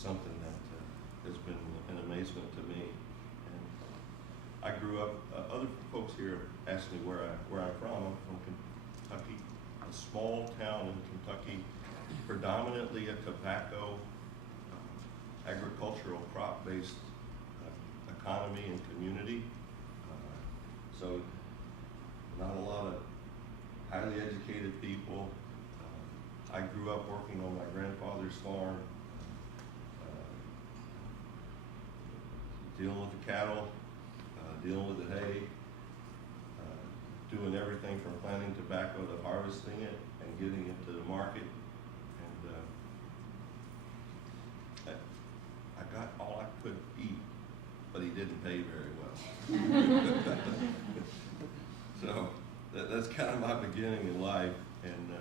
something that has been an amazement to me. And I grew up, other folks here ask me where I'm from. I'm from Kentucky, a small town in Kentucky, predominantly a tobacco, agricultural crop-based economy and community. So not a lot of highly educated people. I grew up working on my grandfather's farm, dealing with the cattle, dealing with the hay, doing everything from planting tobacco to harvesting it and getting it to the market. And I got all I could eat, but he didn't pay very well. So that's kind of my beginning in life, and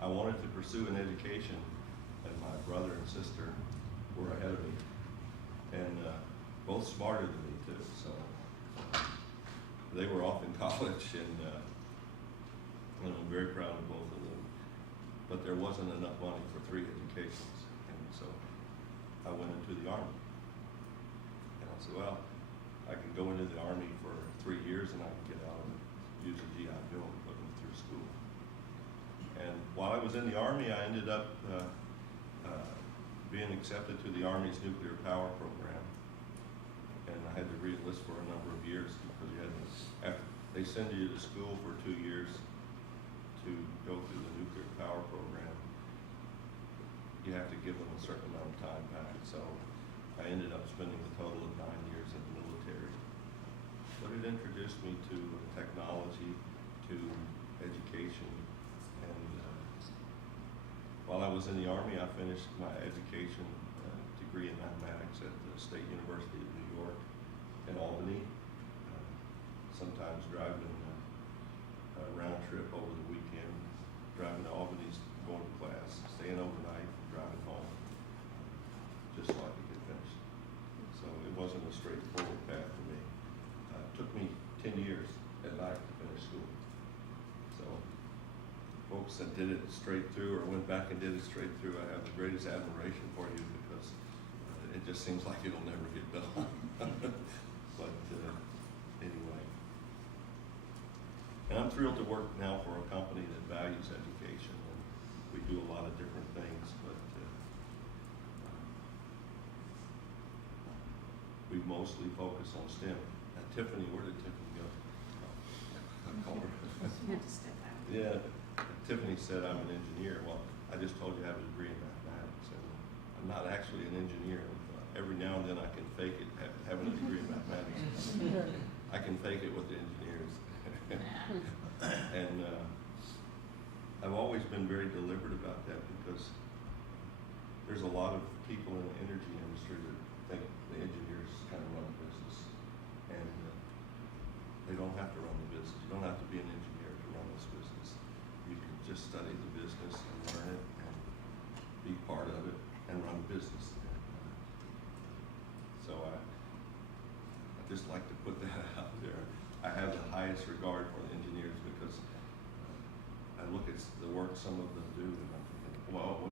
I wanted to pursue an education, and my brother and sister were ahead of me, and both smarter than me too. So they were off in college, and I'm very proud of both of them. But there wasn't enough money for 3 educations, and so I went into the Army. And I said, well, I can go into the Army for 3 years and I can get out and use a GI Bill and put me through school. And while I was in the Army, I ended up being accepted to the Army's nuclear power program. And I had to re-enlist for a number of years because you had to, after they send you to school for 2 years to go through the nuclear power program, you have to give them a certain amount of time back. So I ended up spending a total of 9 years in the military. But it introduced me to technology, to education, and while I was in the Army, I finished my education degree in mathematics at the State University of New York in Albany. Sometimes driving a round trip over the weekend, driving to Albany, going to class, staying overnight, and driving home, just so I could get finished. So it wasn't a straightforward path for me. It took me 10 years at night to finish school. So folks that did it straight through or went back and did it straight through, I have the greatest admiration for you because it just seems like it'll never get done. But anyway. And I'm thrilled to work now for a company that values education, and we do a lot of different things, but we mostly focus on STEM. Tiffany, where did Tiffany go? I called her. You have to step out. Yeah, Tiffany said I'm an engineer. Well, I just told you I have a degree in mathematics, and I'm not actually an engineer. Every now and then I can fake it, having a degree in mathematics. I can fake it with the engineers. And I've always been very deliberate about that because there's a lot of people in the energy industry that think the engineers kind of run the business. And they don't have to run the business. You don't have to be an engineer to run this business. You can just study the business and learn it and be part of it and run the business. So I just like to put that out there. I have the highest regard for the engineers because I look at the work some of them do and I'm thinking, well,